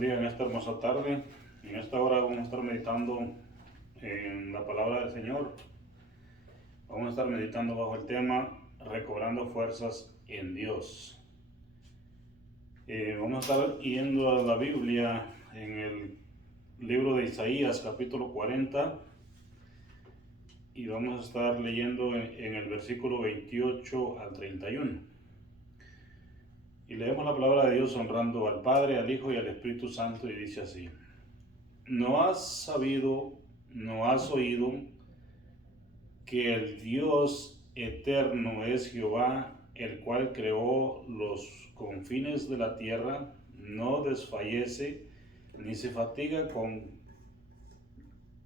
bendiga en esta hermosa tarde. En esta hora vamos a estar meditando en la palabra del Señor. Vamos a estar meditando bajo el tema recobrando fuerzas en Dios. Vamos a estar yendo a la Biblia en el libro de Isaías, capítulo 40, y vamos a estar leyendo en el versículo 28 al 31. Y leemos la palabra de Dios honrando al Padre, al Hijo y al Espíritu Santo, y dice así: ¿No has sabido, no has oído que el Dios eterno es Jehová, el cual creó los confines de la tierra? No desfallece ni se fatiga con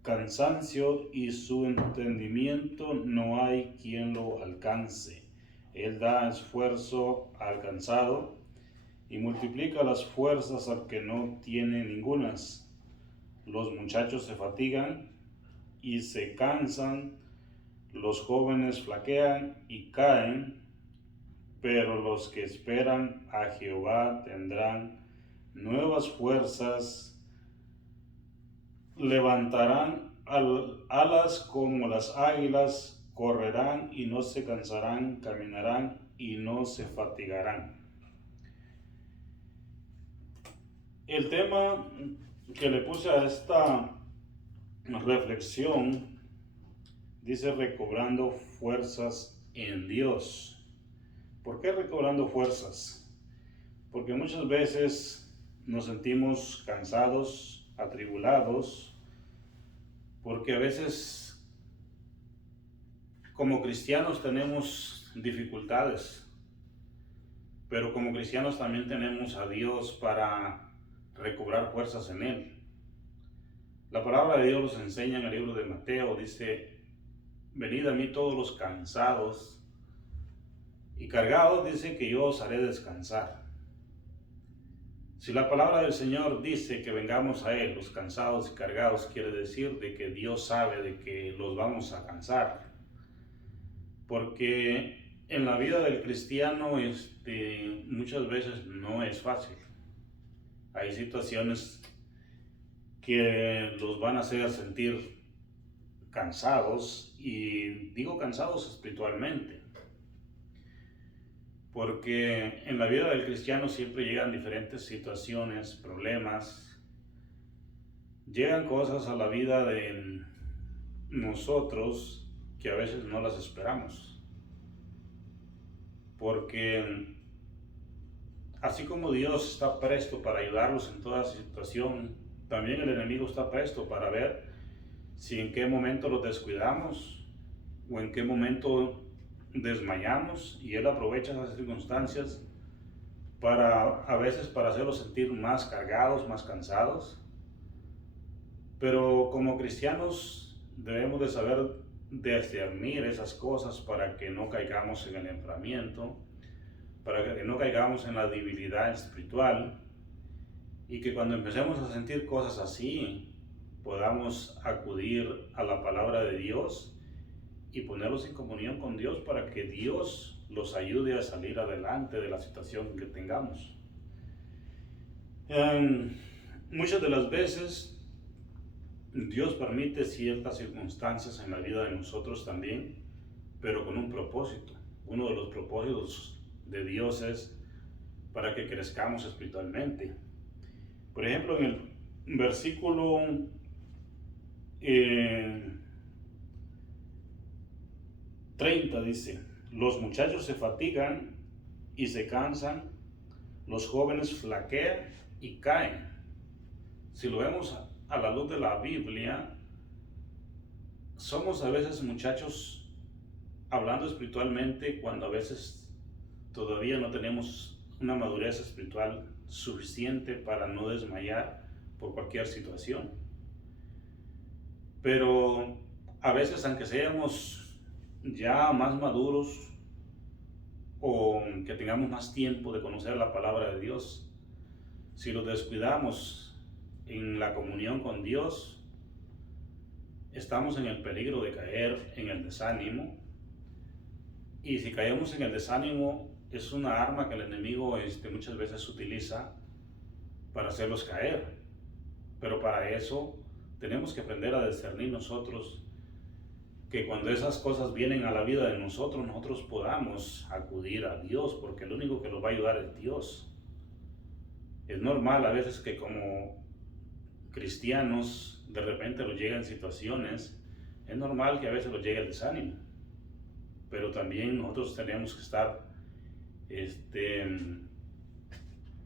cansancio, y su entendimiento no hay quien lo alcance. Él da esfuerzo al cansado y multiplica las fuerzas al que no tiene ningunas. Los muchachos se fatigan y se cansan, los jóvenes flaquean y caen, pero los que esperan a Jehová tendrán nuevas fuerzas, levantarán alas como las águilas, correrán y no se cansarán, caminarán y no se fatigarán. El tema que le puse a esta reflexión dice recobrando fuerzas en Dios. ¿Por qué recobrando fuerzas? Porque muchas veces nos sentimos cansados, atribulados, porque a veces como cristianos tenemos dificultades, pero como cristianos también tenemos a Dios para recobrar fuerzas en Él. La palabra de Dios nos enseña en el libro de Mateo, dice: venid a mí todos los cansados y cargados, dice que yo os haré descansar. Si la palabra del Señor dice que vengamos a Él, los cansados y cargados, quiere decir de que Dios sabe de que los vamos a cansar. Porque en la vida del cristiano muchas veces no es fácil. Hay situaciones que los van a hacer sentir cansados, y digo cansados espiritualmente, porque en la vida del cristiano siempre llegan diferentes situaciones, problemas, llegan cosas a la vida de nosotros que a veces no las esperamos, porque así como Dios está presto para ayudarlos en toda situación, también el enemigo está presto para ver si en qué momento los descuidamos o en qué momento desmayamos, y él aprovecha esas circunstancias a veces para hacerlos sentir más cargados, más cansados. Pero como cristianos debemos de saber discernir esas cosas para que no caigamos en el enfriamiento, para que no caigamos en la debilidad espiritual, y que cuando empecemos a sentir cosas así podamos acudir a la palabra de Dios y ponerlos en comunión con Dios para que Dios los ayude a salir adelante de la situación que tengamos. Muchas de las veces Dios permite ciertas circunstancias en la vida de nosotros también, pero con un propósito. Uno de los propósitos de Dios es para que crezcamos espiritualmente. Por ejemplo, en el versículo 30 dice: los muchachos se fatigan y se cansan, los jóvenes flaquean y caen. Si lo vemos a la luz de la Biblia, somos a veces muchachos hablando espiritualmente cuando a veces todavía no tenemos una madurez espiritual suficiente para no desmayar por cualquier situación. Pero a veces, aunque seamos ya más maduros o que tengamos más tiempo de conocer la palabra de Dios, si lo descuidamos en la comunión con Dios, estamos en el peligro de caer en el desánimo. Y si caemos en el desánimo, es una arma que el enemigo muchas veces utiliza para hacerlos caer. Pero para eso tenemos que aprender a discernir nosotros, que cuando esas cosas vienen a la vida de nosotros, nosotros podamos acudir a Dios, porque el único que nos va a ayudar es Dios. Es normal a veces que como cristianos de repente nos llegan situaciones, es normal que a veces nos llegue el desánimo, pero también nosotros tenemos que estar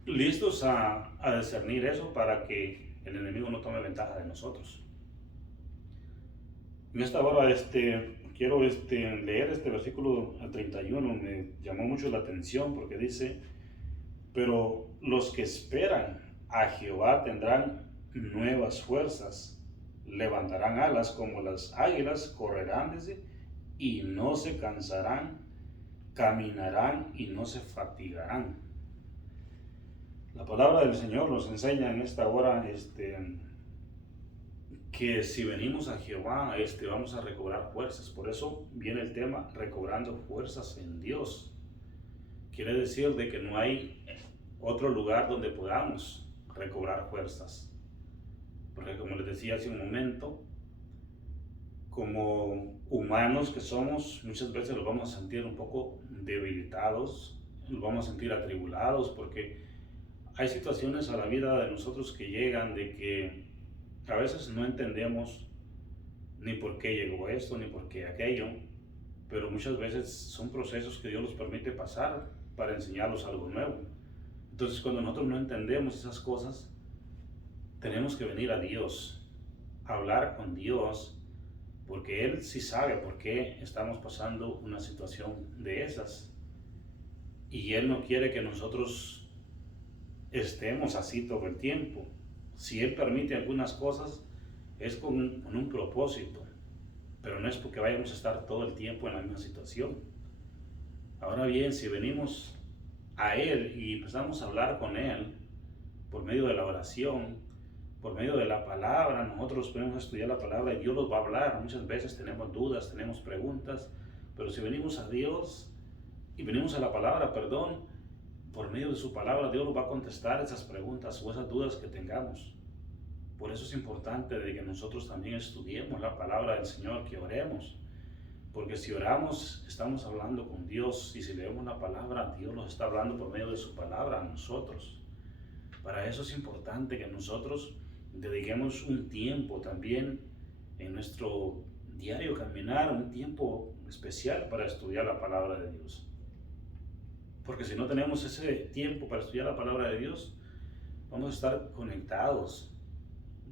listos a discernir eso para que el enemigo no tome ventaja de nosotros. En esta hora quiero leer este versículo 31, me llamó mucho la atención porque dice: pero los que esperan a Jehová tendrán nuevas fuerzas, levantarán alas como las águilas, correrán, dice, y no se cansarán, caminarán y no se fatigarán. La palabra del Señor nos enseña en esta hora que si venimos a Jehová, vamos a recobrar fuerzas. Por eso viene el tema, recobrando fuerzas en Dios. Quiere decir de que no hay otro lugar donde podamos recobrar fuerzas. Porque como les decía hace un momento, como humanos que somos, muchas veces los vamos a sentir un poco debilitados, los vamos a sentir atribulados, porque hay situaciones a la vida de nosotros que llegan de que a veces no entendemos ni por qué llegó esto, ni por qué aquello, pero muchas veces son procesos que Dios nos permite pasar para enseñarnos algo nuevo. Entonces, cuando nosotros no entendemos esas cosas, tenemos que venir a Dios, a hablar con Dios, porque Él sí sabe por qué estamos pasando una situación de esas. Y Él no quiere que nosotros estemos así todo el tiempo. Si Él permite algunas cosas, es con un propósito, pero no es porque vayamos a estar todo el tiempo en la misma situación. Ahora bien, si venimos a Él y empezamos a hablar con Él por medio de la oración, por medio de la palabra, nosotros podemos estudiar la palabra y Dios nos va a hablar. Muchas veces tenemos dudas, tenemos preguntas, pero si venimos a Dios y venimos a la palabra, por medio de su palabra, Dios nos va a contestar esas preguntas o esas dudas que tengamos. Por eso es importante de que nosotros también estudiemos la palabra del Señor, que oremos. Porque si oramos, estamos hablando con Dios, y si leemos la palabra, Dios nos está hablando por medio de su palabra a nosotros. Para eso es importante que nosotros dediquemos un tiempo también en nuestro diario caminar, un tiempo especial para estudiar la palabra de Dios. Porque si no tenemos ese tiempo para estudiar la palabra de Dios, vamos a estar conectados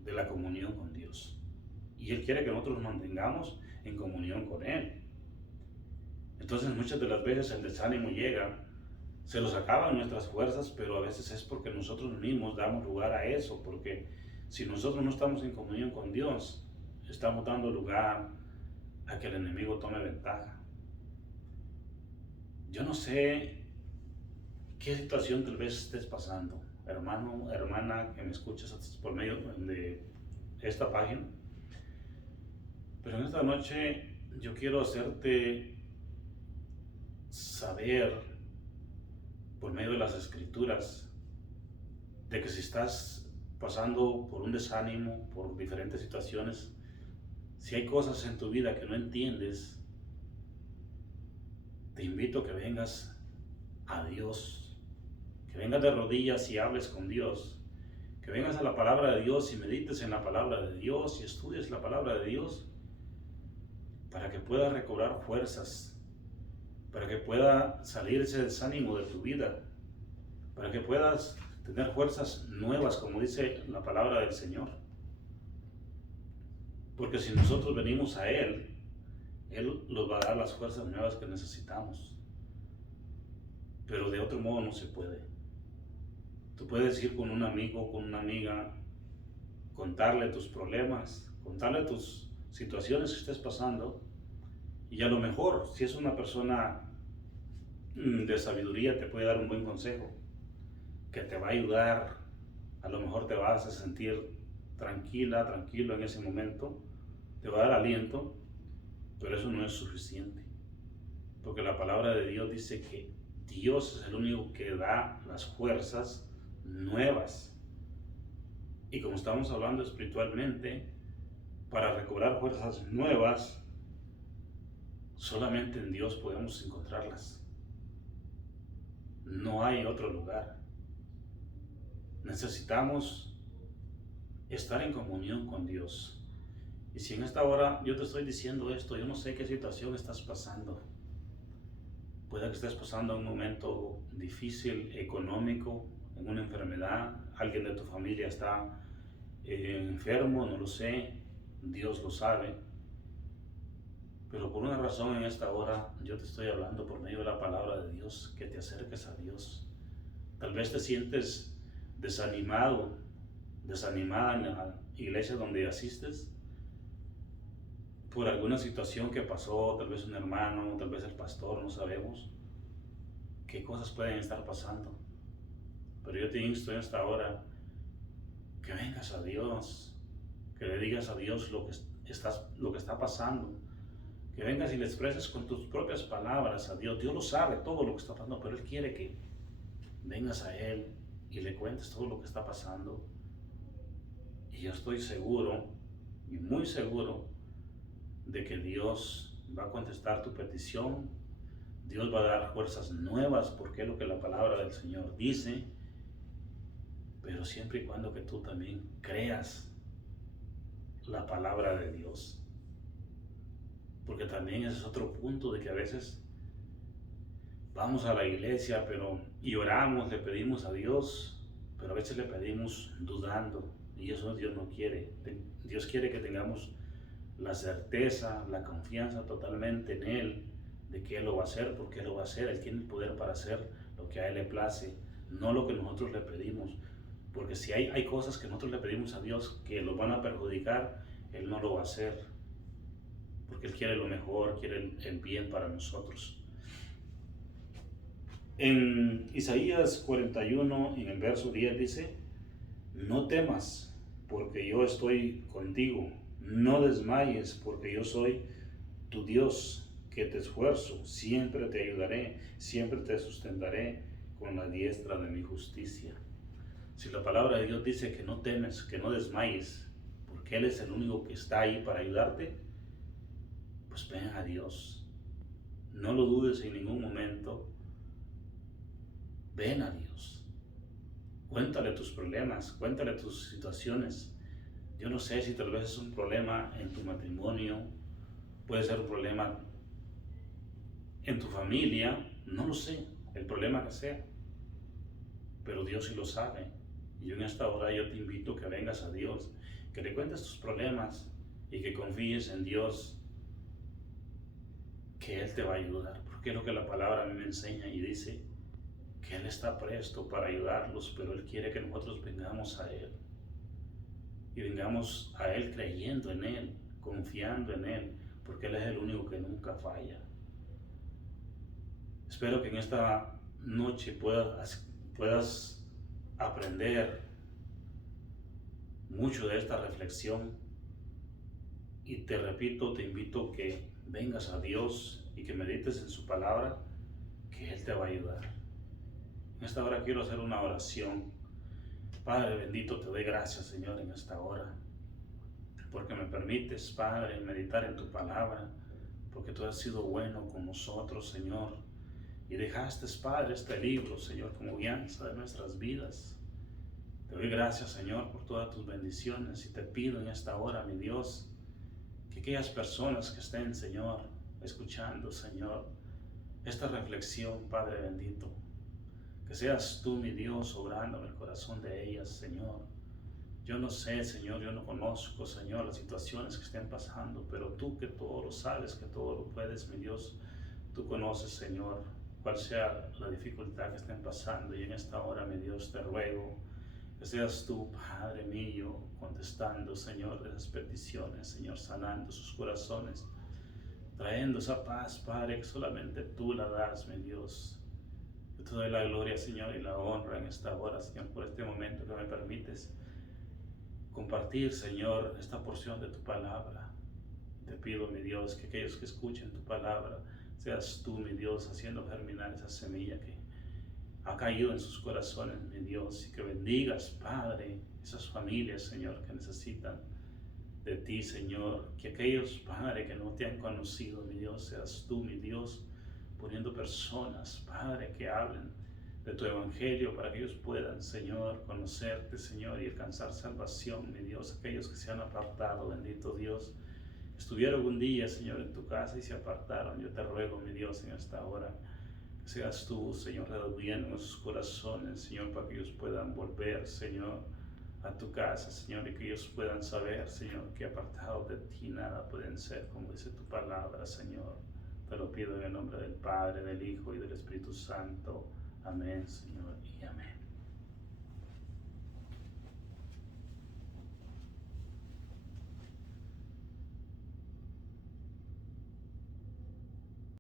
de la comunión con Dios. Y Él quiere que nosotros nos mantengamos en comunión con Él. Entonces muchas de las veces el desánimo llega, se nos acaban nuestras fuerzas, pero a veces es porque nosotros mismos damos lugar a eso, porque si nosotros no estamos en comunión con Dios, estamos dando lugar a que el enemigo tome ventaja. Yo no sé qué situación tal vez estés pasando, hermano, hermana, que me escuchas por medio de esta página, pero en esta noche yo quiero hacerte saber por medio de las escrituras de que si estás pasando por un desánimo, por diferentes situaciones, si hay cosas en tu vida que no entiendes, te invito a que vengas a Dios, que vengas de rodillas y hables con Dios, que vengas a la palabra de Dios y medites en la palabra de Dios y estudies la palabra de Dios, para que puedas recobrar fuerzas, para que pueda salir ese desánimo de tu vida, para que puedas tener fuerzas nuevas, como dice la palabra del Señor. Porque si nosotros venimos a Él, Él nos va a dar las fuerzas nuevas que necesitamos. Pero de otro modo no se puede. Tú puedes ir con un amigo, con una amiga, contarle tus problemas, contarle tus situaciones que estés pasando, y a lo mejor, si es una persona de sabiduría, te puede dar un buen consejo que te va a ayudar. A lo mejor te vas a sentir tranquila, tranquilo en ese momento, te va a dar aliento, pero eso no es suficiente, porque la palabra de Dios dice que Dios es el único que da las fuerzas nuevas. Y como estamos hablando espiritualmente, para recobrar fuerzas nuevas, solamente en Dios podemos encontrarlas. No hay otro lugar. Necesitamos estar en comunión con Dios. Y si en esta hora yo te estoy diciendo esto, yo no sé qué situación estás pasando. Puede que estés pasando un momento difícil económico, en una enfermedad, alguien de tu familia está enfermo, no lo sé, Dios lo sabe. Pero por una razón en esta hora yo te estoy hablando por medio de la palabra de Dios, que te acerques a Dios. Tal vez te sientes desanimado, desanimada en la iglesia donde asistes por alguna situación que pasó, tal vez un hermano, tal vez el pastor, no sabemos qué cosas pueden estar pasando. Pero yo te insto en esta hora que vengas a Dios, que le digas a Dios lo que está pasando, que vengas y le expreses con tus propias palabras a Dios. Dios lo sabe todo lo que está pasando, pero Él quiere que vengas a Él y le cuentes todo lo que está pasando. Y yo estoy seguro, y muy seguro, de que Dios va a contestar tu petición. Dios va a dar fuerzas nuevas, porque es lo que la palabra del Señor dice, pero siempre y cuando que tú también creas la palabra de Dios. Porque también ese es otro punto de que a veces vamos a la iglesia y oramos, le pedimos a Dios, pero a veces le pedimos dudando, y eso Dios no quiere. Dios quiere que tengamos la certeza, la confianza totalmente en Él, de que Él lo va a hacer, porque Él lo va a hacer. Él tiene el poder para hacer lo que a Él le place, no lo que nosotros le pedimos. Porque si hay cosas que nosotros le pedimos a Dios que lo van a perjudicar, Él no lo va a hacer. Porque Él quiere lo mejor, quiere el bien para nosotros. En Isaías 41, en el verso 10 dice: no temas, porque yo estoy contigo. No desmayes, porque yo soy tu Dios, que te esfuerzo. Siempre te ayudaré, siempre te sustentaré con la diestra de mi justicia. Si la palabra de Dios dice que no temes, que no desmayes, porque Él es el único que está ahí para ayudarte, pues ven a Dios. No lo dudes en ningún momento. Ven a Dios. Cuéntale tus problemas, cuéntale tus situaciones. Yo no sé si tal vez es un problema en tu matrimonio, puede ser un problema en tu familia, no lo sé, el problema que sea. Pero Dios sí lo sabe. Y en esta hora yo te invito a que vengas a Dios, que le cuentes tus problemas y que confíes en Dios, que Él te va a ayudar. Porque es lo que la palabra a mí me enseña y dice que Él está presto para ayudarlos, pero Él quiere que nosotros vengamos a Él. Y vengamos a Él creyendo en Él, confiando en Él, porque Él es el único que nunca falla. Espero que en esta noche puedas aprender mucho de esta reflexión. Y te repito, te invito a que vengas a Dios y que medites en su palabra, que Él te va a ayudar. En esta hora quiero hacer una oración. Padre bendito, te doy gracias, Señor, en esta hora, porque me permites, Padre, meditar en tu palabra, porque tú has sido bueno con nosotros, Señor, y dejaste, Padre, este libro, Señor, como guianza de nuestras vidas. Te doy gracias, Señor, por todas tus bendiciones, y te pido en esta hora, mi Dios, que aquellas personas que estén, Señor, escuchando, Señor, esta reflexión, Padre bendito, que seas tú, mi Dios, obrando en el corazón de ellas, Señor. Yo no sé, Señor, yo no conozco, Señor, las situaciones que estén pasando, pero tú que todo lo sabes, que todo lo puedes, mi Dios, tú conoces, Señor, cuál sea la dificultad que estén pasando. Y en esta hora, mi Dios, te ruego que seas tú, Padre mío, contestando, Señor, esas peticiones, Señor, sanando sus corazones, trayendo esa paz, Padre, que solamente tú la das, mi Dios. Yo te doy la gloria, Señor, y la honra en esta hora, Señor, por este momento que me permites compartir, Señor, esta porción de tu palabra. Te pido, mi Dios, que aquellos que escuchen tu palabra, seas tú, mi Dios, haciendo germinar esa semilla que ha caído en sus corazones, mi Dios, y que bendigas, Padre, esas familias, Señor, que necesitan de ti, Señor, que aquellos, Padre, que no te han conocido, mi Dios, seas tú, mi Dios, poniendo personas, Padre, que hablen de tu evangelio para que ellos puedan, Señor, conocerte, Señor, y alcanzar salvación, mi Dios, aquellos que se han apartado, bendito Dios, estuvieron un día, Señor, en tu casa y se apartaron. Yo te ruego, mi Dios, en esta hora, que seas tú, Señor, redarguyendo en sus corazones, Señor, para que ellos puedan volver, Señor, a tu casa, Señor, y que ellos puedan saber, Señor, que apartados de ti nada pueden ser, como dice tu palabra, Señor. Te lo pido en el nombre del Padre, del Hijo y del Espíritu Santo. Amén, Señor, y amén.